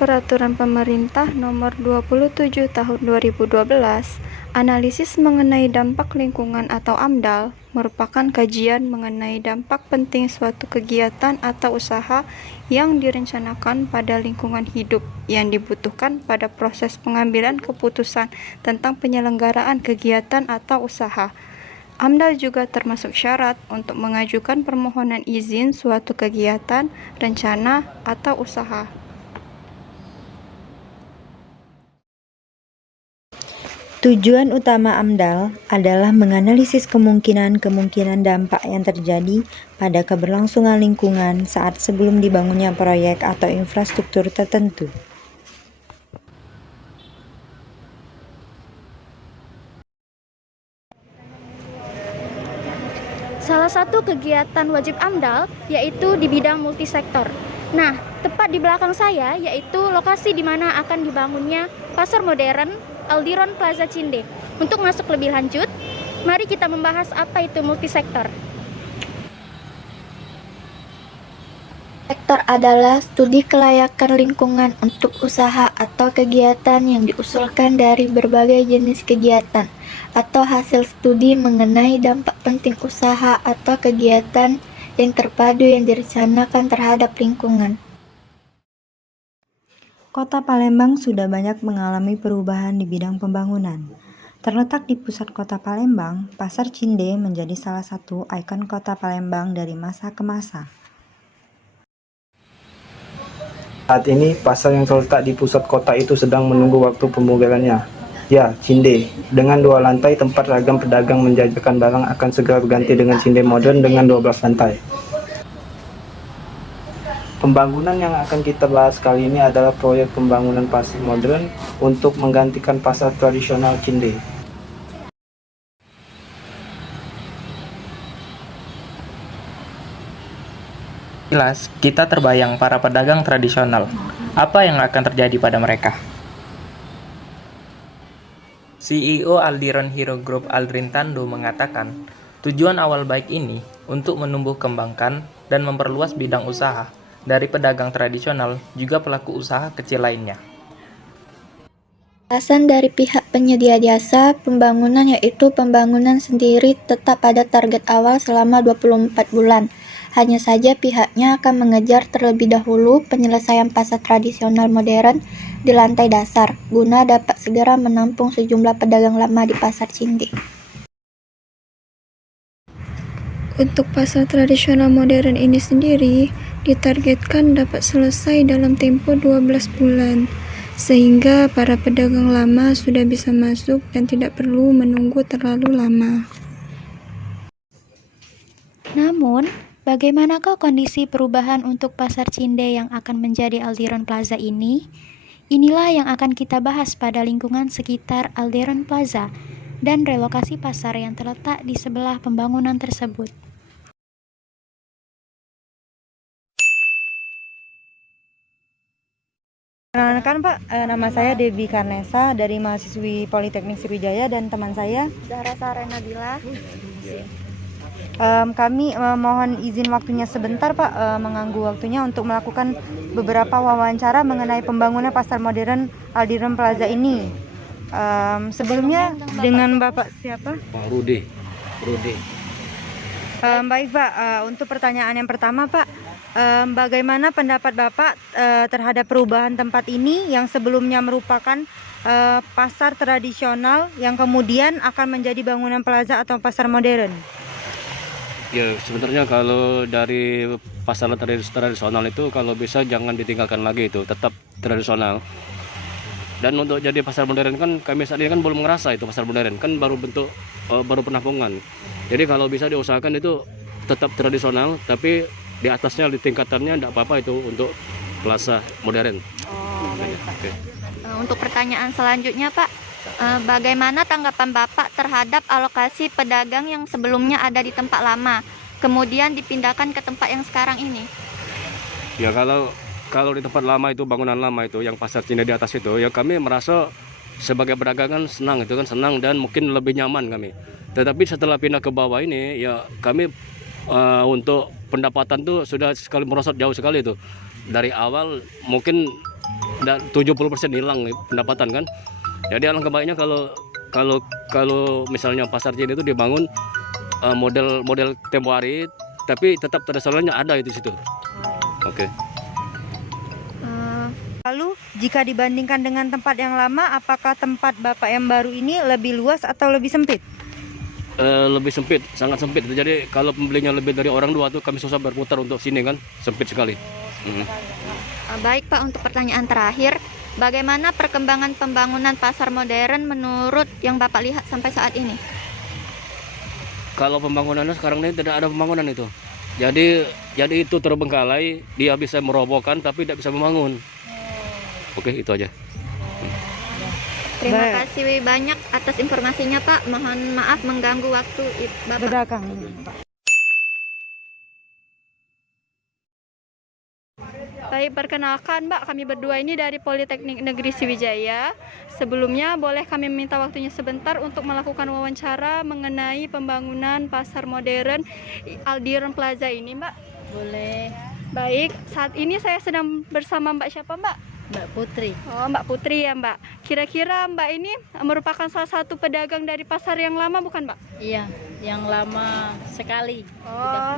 Peraturan Pemerintah Nomor 27 Tahun 2012, analisis mengenai dampak lingkungan atau AMDAL merupakan kajian mengenai dampak penting suatu kegiatan atau usaha yang direncanakan pada lingkungan hidup yang dibutuhkan pada proses pengambilan keputusan tentang penyelenggaraan kegiatan atau usaha. AMDAL juga termasuk syarat untuk mengajukan permohonan izin suatu kegiatan, rencana, atau usaha. Tujuan utama AMDAL adalah menganalisis kemungkinan dampak yang terjadi pada keberlangsungan lingkungan saat sebelum dibangunnya proyek atau infrastruktur tertentu. Salah satu kegiatan wajib AMDAL yaitu di bidang multisektor. Nah, tepat di belakang saya yaitu lokasi di mana akan dibangunnya pasar modern Aldiron Plaza Cinde. Untuk masuk lebih lanjut, mari kita membahas apa itu multisektor. Sektor adalah studi kelayakan lingkungan untuk usaha atau kegiatan yang diusulkan dari berbagai jenis kegiatan atau hasil studi mengenai dampak penting usaha atau kegiatan yang terpadu yang direncanakan terhadap lingkungan. Kota Palembang sudah banyak mengalami perubahan di bidang pembangunan. Terletak di pusat kota Palembang, Pasar Cinde menjadi salah satu ikon kota Palembang dari masa ke masa. Saat ini, pasar yang terletak di pusat kota itu sedang menunggu waktu pemugarannya. Ya, Cinde. Dengan 2 lantai, tempat ragam pedagang menjajakan barang akan segera berganti dengan Cinde modern dengan 12 lantai. Pembangunan yang akan kita bahas kali ini adalah proyek pembangunan pasar modern untuk menggantikan pasar tradisional Cinde. Jelas, kita terbayang para pedagang tradisional. Apa yang akan terjadi pada mereka? CEO Aldiron Hero Group Aldrin Tando mengatakan, tujuan awal baik ini untuk menumbuh kembangkan dan memperluas bidang usaha dari pedagang tradisional juga pelaku usaha kecil lainnya. Alasan dari pihak penyedia jasa pembangunan yaitu pembangunan sendiri tetap pada target awal selama 24 bulan. Hanya saja pihaknya akan mengejar terlebih dahulu penyelesaian pasar tradisional modern di lantai dasar, guna dapat segera menampung sejumlah pedagang lama di pasar Cinde. Untuk pasar tradisional modern ini sendiri, ditargetkan dapat selesai dalam tempo 12 bulan, sehingga para pedagang lama sudah bisa masuk dan tidak perlu menunggu terlalu lama. Namun, bagaimanakah kondisi perubahan untuk pasar Cinde yang akan menjadi Aldiron Plaza ini? Inilah yang akan kita bahas pada lingkungan sekitar Aldiron Plaza dan relokasi pasar yang terletak di sebelah pembangunan tersebut. Perkenalkan Pak, nama saya Debbie Karnesa dari mahasiswi Politeknik Sriwijaya dan teman saya Zahra Sarena Bila. Kami mohon izin waktunya sebentar Pak, mengganggu waktunya untuk melakukan beberapa wawancara mengenai pembangunan pasar modern Aldiron Plaza ini. Sebelumnya dengan Bapak siapa? Pak Rudi. Baik Pak, untuk pertanyaan yang pertama Pak, bagaimana pendapat Bapak terhadap perubahan tempat ini yang sebelumnya merupakan pasar tradisional yang kemudian akan menjadi bangunan plaza atau pasar modern? Ya, sebenarnya kalau dari pasar tradisional itu kalau bisa jangan ditinggalkan lagi, itu tetap tradisional. Dan untuk jadi pasar modern kan kami saat ini kan belum ngerasa itu pasar modern, kan baru baru penampungan. Jadi kalau bisa diusahakan itu tetap tradisional, tapi di atasnya, di tingkatannya tidak apa-apa itu untuk plaza modern. Oh, baik Pak. Okay. Untuk pertanyaan selanjutnya Pak, bagaimana tanggapan Bapak terhadap alokasi pedagang yang sebelumnya ada di tempat lama, kemudian dipindahkan ke tempat yang sekarang ini? Ya kalau di tempat lama itu, bangunan lama itu, yang pasar Cina di atas itu, ya kami merasa sebagai pedagang senang, itu kan senang dan mungkin lebih nyaman kami. Tetapi setelah pindah ke bawah ini, ya kami untuk pendapatan tuh sudah sekali merosot jauh sekali itu. Dari awal mungkin dan 70% hilang pendapatan kan. Jadi alangkah baiknya kalau misalnya pasar Cinde itu dibangun model tempo hari, tapi tetap tradisionalnya ada itu situ. Oke. Lalu jika dibandingkan dengan tempat yang lama, apakah tempat Bapak yang baru ini lebih luas atau lebih sempit? Lebih sempit, sangat sempit. Jadi kalau pembelinya lebih dari orang dua tuh kami susah berputar untuk sini kan, sempit sekali. Baik Pak, untuk pertanyaan terakhir, bagaimana perkembangan pembangunan pasar modern menurut yang Bapak lihat sampai saat ini? Kalau pembangunannya sekarang ini tidak ada pembangunan itu. Jadi itu terbengkalai, dia bisa merobohkan tapi tidak bisa membangun. Oke, itu aja. Terima kasih banyak atas informasinya Pak. Mohon maaf mengganggu waktu Bapak. Berdagang. Baik, perkenalkan Mbak, kami berdua ini dari Politeknik Negeri Sriwijaya. Sebelumnya boleh kami minta waktunya sebentar untuk melakukan wawancara mengenai pembangunan pasar modern Aldiron Plaza ini, Mbak. Boleh. Baik, saat ini saya sedang bersama Mbak siapa, Mbak? Mbak Putri. Oh, Mbak Putri ya, Mbak. Kira-kira Mbak ini merupakan salah satu pedagang dari pasar yang lama bukan, Mbak? Iya, yang lama sekali. Oh,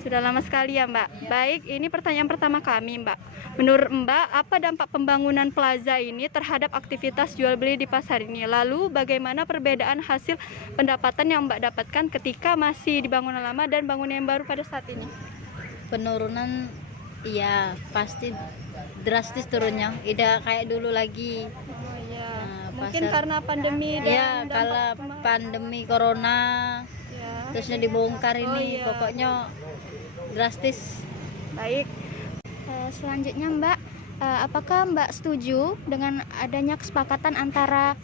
sudah lama sekali ya, Mbak. Baik, ini pertanyaan pertama kami, Mbak. Menurut Mbak, apa dampak pembangunan plaza ini terhadap aktivitas jual beli di pasar ini? Lalu, bagaimana perbedaan hasil pendapatan yang Mbak dapatkan ketika masih di bangunan lama dan bangunan yang baru pada saat ini? Penurunan, iya pasti drastis turunnya. Tidak kayak dulu lagi. Oh iya, mungkin pasar- karena pandemi dan Iya, dampak kalau pandemi corona, Ya. terusnya dibongkar Oh, ini, iya. pokoknya drastis. Baik. Selanjutnya Mbak, apakah Mbak setuju dengan adanya kesepakatan antara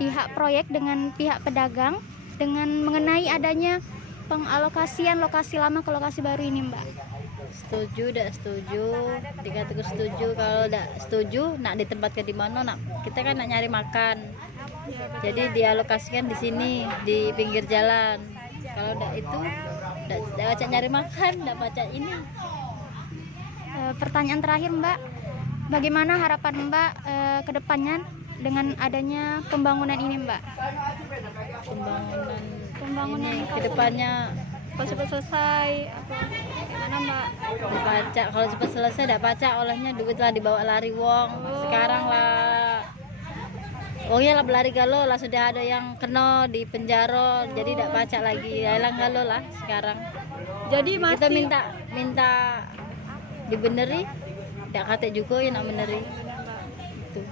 pihak proyek dengan pihak pedagang dengan mengenai adanya pengalokasian lokasi lama ke lokasi baru ini, Mbak? Setuju, tidak setuju. Dikatakan setuju, kalau tidak setuju, nak ditempatkan di mana? Nak kita kan nak nyari makan. Jadi dialokasikan di sini, di pinggir jalan. Kalau tidak itu, tidak baca nyari makan, tidak baca ini. Pertanyaan terakhir Mbak, bagaimana harapan Mbak ke depannya dengan adanya pembangunan ini, Mbak? Pembangunan ini kedepannya Kalau cepat selesai, apa gimana, Mbak? dibaca. Kalau cepat selesai, tidak baca olehnya duit lah dibawa lari wong. Sekarang lah, wongnya lah berlari galo lah, sudah ada yang kena di penjara, jadi tidak baca lagi, hilang galo lah sekarang. Jadi masih Kita minta dibeneri, tidak kata juga ya nak beneri. Tuh.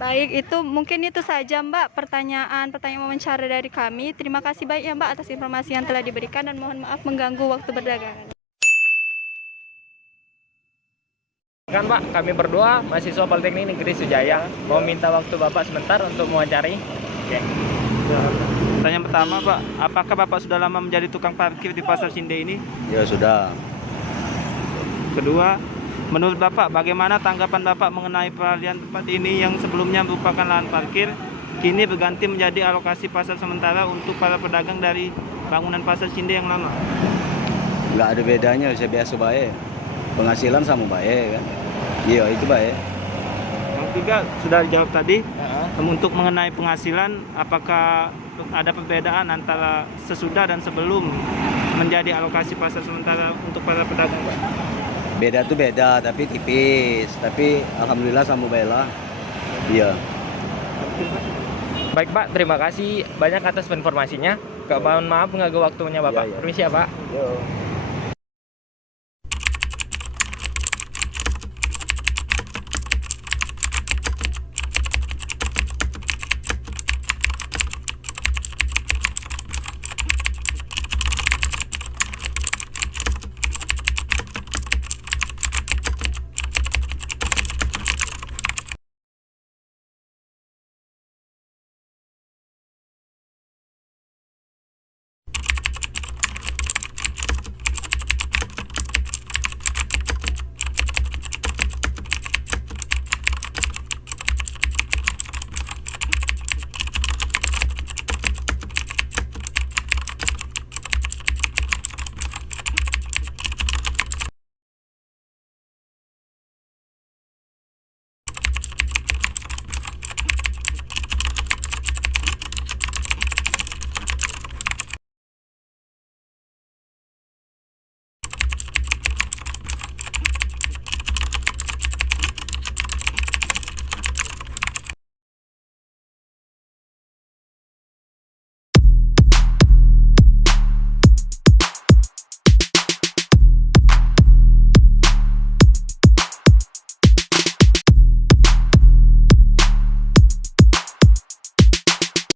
Baik, itu mungkin itu saja Mbak pertanyaan wawancara dari kami. Terima kasih banyak ya Mbak atas informasi yang telah diberikan dan mohon maaf mengganggu waktu berdagangan. Kan Pak, kami berdua mahasiswa Politeknik Negeri Sriwijaya mau minta waktu Bapak sebentar untuk mewawancari. Oke. Pertanyaan pertama, Pak, apakah Bapak sudah lama menjadi tukang parkir di pasar Cinde ini? Ya sudah. Kedua, menurut Bapak bagaimana tanggapan Bapak mengenai peralihan tempat ini yang sebelumnya merupakan lahan parkir, kini berganti menjadi alokasi pasar sementara untuk para pedagang dari bangunan pasar Cinde yang lama? Nggak ada bedanya, saya biasa baik. Penghasilan sama baik kan. Iya itu baik. Yang ketiga sudah dijawab tadi. Untuk mengenai penghasilan, apakah ada perbedaan antara sesudah dan sebelum menjadi alokasi pasar sementara untuk para pedagang, Pak? Beda tuh beda, tapi tipis. Tapi alhamdulillah sama baik lah. Iya. Baik Pak, terima kasih banyak atas informasinya. Mohon maaf mengganggu waktunya Bapak. Iya, iya. Permisi ya Pak. Yo.